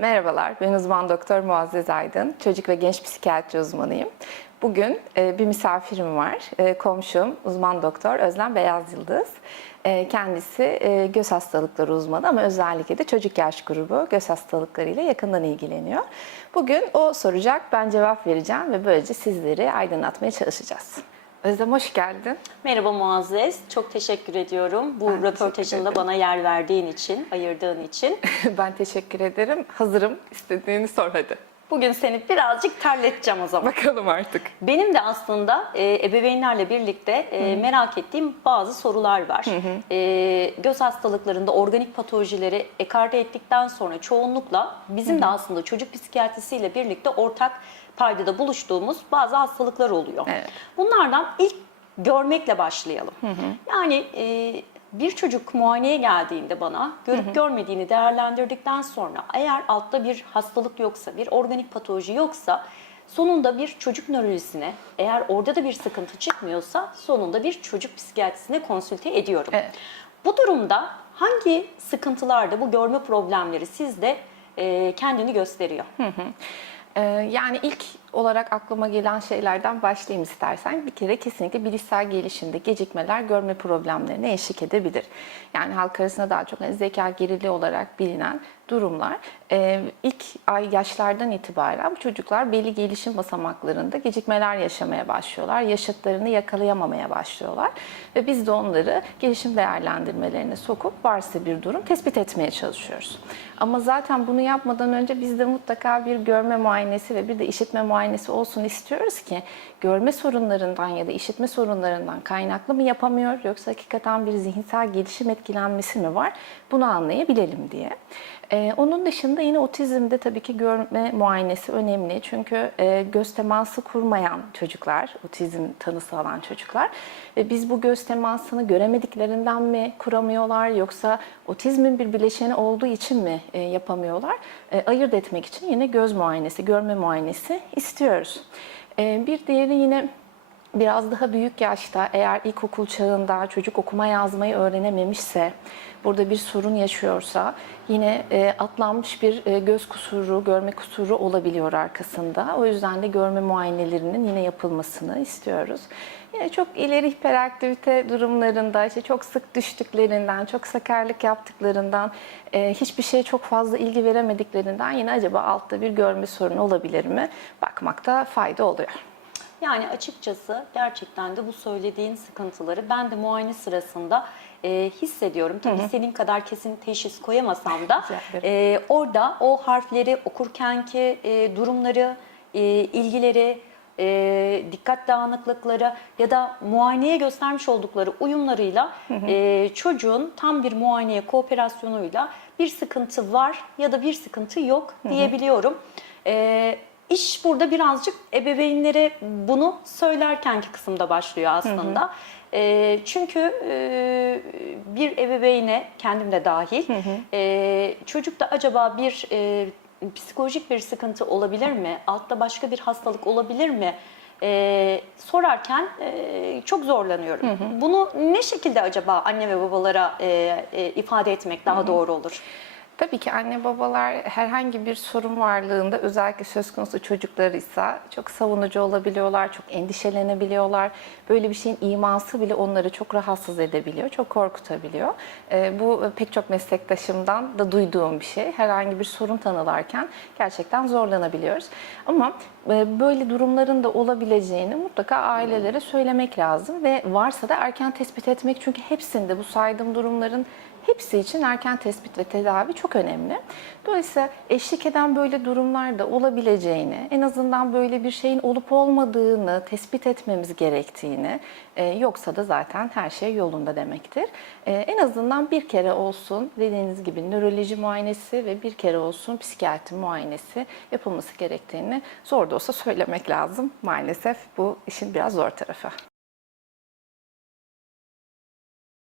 Merhabalar, ben uzman doktor Muazzez Aydın. Çocuk ve genç psikiyatri uzmanıyım. Bugün e, bir misafirim var. E, komşum, uzman doktor Özlem Beyaz Yıldız. E, kendisi göz hastalıkları uzmanı ama özellikle de çocuk yaş grubu göz hastalıklarıyla yakından ilgileniyor. Bugün o soracak, ben cevap vereceğim ve böylece sizleri aydınlatmaya çalışacağız. Özlem hoş geldin. Merhaba Muazzez, çok teşekkür ediyorum bu Ben röportajında bana yer verdiğin için, ayırdığın için. ben teşekkür ederim. Hazırım. İstediğini sor hadi. Bugün seni birazcık terleteceğim o zaman. Bakalım artık. Benim de aslında e, ebeveynlerle birlikte e, merak ettiğim bazı sorular var. E, göz hastalıklarında organik patolojileri ekarte ettikten sonra çoğunlukla bizim de aslında çocuk psikiyatrisiyle birlikte ortak paydada buluştuğumuz bazı hastalıklar oluyor. Evet. Bunlardan ilk görmekle başlayalım. Yani e, bir çocuk muayeneye geldiğinde bana görüp görmediğini değerlendirdikten sonra eğer altta bir hastalık yoksa, bir organik patoloji yoksa sonunda bir çocuk nörolojisine eğer orada da bir sıkıntı çıkmıyorsa sonunda bir çocuk psikiyatrisine konsülte ediyorum. Evet. Bu durumda hangi sıkıntılarda bu görme problemleri sizde e, kendini gösteriyor? Ee, Yani ilk olarak aklıma gelen şeylerden başlayayım istersen. Bir kere kesinlikle bilişsel gelişimde gecikmeler görme problemlerine eşlik edebilir. Yani halk arasında daha çok hani zeka geriliği olarak bilinen durumlar. Ee, ilk ay yaşlardan itibaren bu çocuklar belli gelişim basamaklarında gecikmeler yaşamaya başlıyorlar. Yaşıtlarını yakalayamamaya başlıyorlar. Ve biz de onları gelişim değerlendirmelerine sokup varsa bir durum tespit etmeye çalışıyoruz. Ama zaten bunu yapmadan önce biz de mutlaka bir görme muayenesi ve bir de işitme muayenesi olsun istiyoruz ki görme sorunlarından ya da işitme sorunlarından kaynaklı mı yapamıyor yoksa hakikaten bir zihinsel gelişim etkilenmesi mi var bunu anlayabilelim diye. Ee, onun dışında yine otizmde tabii ki görme muayenesi önemli. Çünkü e, göz teması kurmayan çocuklar, otizm tanısı alan çocuklar ve biz bu göz temasını göremediklerinden mi kuramıyorlar yoksa otizmin bir bileşeni olduğu için mi e, yapamıyorlar? E, ayırt etmek için yine göz muayenesi, görme muayenesi istiyoruz. E, bir diğeri yine biraz daha büyük yaşta eğer ilkokul çağında çocuk okuma yazmayı öğrenememişse, burada bir sorun yaşıyorsa yine e, atlanmış bir e, göz kusuru, görme kusuru olabiliyor arkasında. O yüzden de görme muayenelerinin yine yapılmasını istiyoruz. Yine çok ileri hiperaktivite durumlarında, işte çok sık düştüklerinden, çok sakarlık yaptıklarından, e, hiçbir şeye çok fazla ilgi veremediklerinden yine acaba altta bir görme sorunu olabilir mi? Bakmakta fayda oluyor. Yani açıkçası gerçekten de bu söylediğin sıkıntıları ben de muayene sırasında e, hissediyorum. Tabii senin kadar kesin teşhis koyamasam da e, orada o harfleri okurkenki e, durumları, e, ilgileri, e, dikkat dağınıklıkları ya da muayeneye göstermiş oldukları uyumlarıyla e, çocuğun tam bir muayeneye kooperasyonuyla bir sıkıntı var ya da bir sıkıntı yok diyebiliyorum. E, İş burada birazcık ebeveynlere bunu söylerkenki kısımda başlıyor aslında. E, çünkü e, bir ebeveyne kendim de dahil e, çocukta acaba bir e, psikolojik bir sıkıntı olabilir mi? Altta başka bir hastalık olabilir mi? E, sorarken e, çok zorlanıyorum. Bunu ne şekilde acaba anne ve babalara e, e, ifade etmek daha doğru olur? Tabii ki anne babalar herhangi bir sorun varlığında özellikle söz konusu çocuklarıysa çok savunucu olabiliyorlar, çok endişelenebiliyorlar. Böyle bir şeyin iması bile onları çok rahatsız edebiliyor, çok korkutabiliyor. Ee, bu pek çok meslektaşımdan da duyduğum bir şey. Herhangi bir sorun tanılarken gerçekten zorlanabiliyoruz. Ama e, böyle durumların da olabileceğini mutlaka ailelere söylemek lazım ve varsa da erken tespit etmek çünkü hepsinde bu saydığım durumların Hepsi için erken tespit ve tedavi çok önemli. Dolayısıyla eşlik eden böyle durumlar da olabileceğini, en azından böyle bir şeyin olup olmadığını tespit etmemiz gerektiğini, e, yoksa da zaten her şey yolunda demektir. E, en azından bir kere olsun dediğiniz gibi nöroloji muayenesi ve bir kere olsun psikiyatri muayenesi yapılması gerektiğini zor da olsa söylemek lazım. Maalesef bu işin biraz zor tarafı.